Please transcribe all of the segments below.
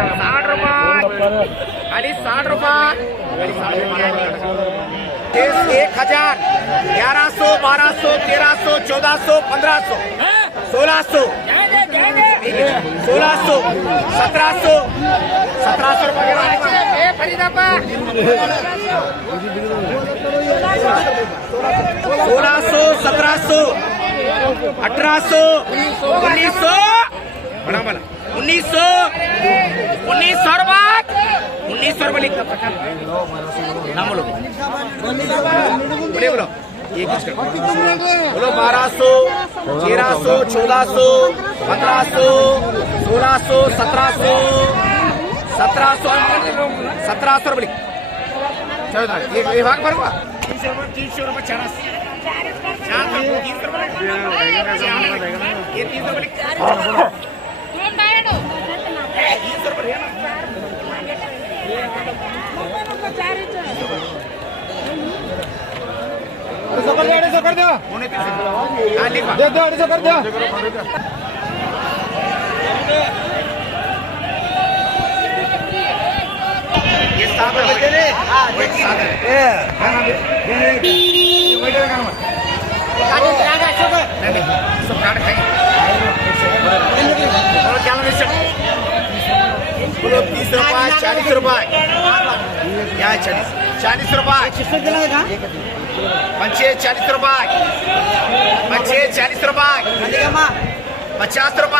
रुपये खाली 60 रुपये 1000 1100 1200 1300 1400 1500 1600 1600 1700 रुपये 1600 1700 1800 1900 1900 रुपये लिखता नाम बोलो बोलो ये कुछ बोलो 1200 1300 1400 1500 1600 1700 1700 रुपये लिख चलो ये भाग भरूंगा 300 रुपये 300 रुपये कर दो दे दो कर दो ये सागर बजे ने सागर सब काट खाई क्या बोलो 30 रुपये 40 रुपये यहाँ 40 रुपये पंचे 40 रुपये पंचे 40 रुपये 50 रुपये 50 रुपये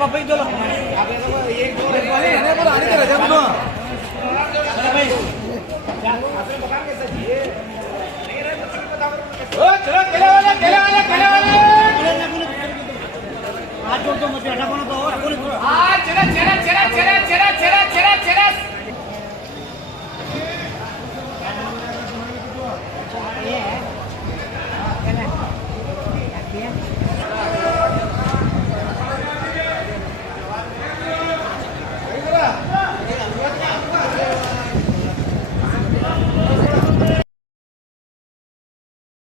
पपई दो एक दो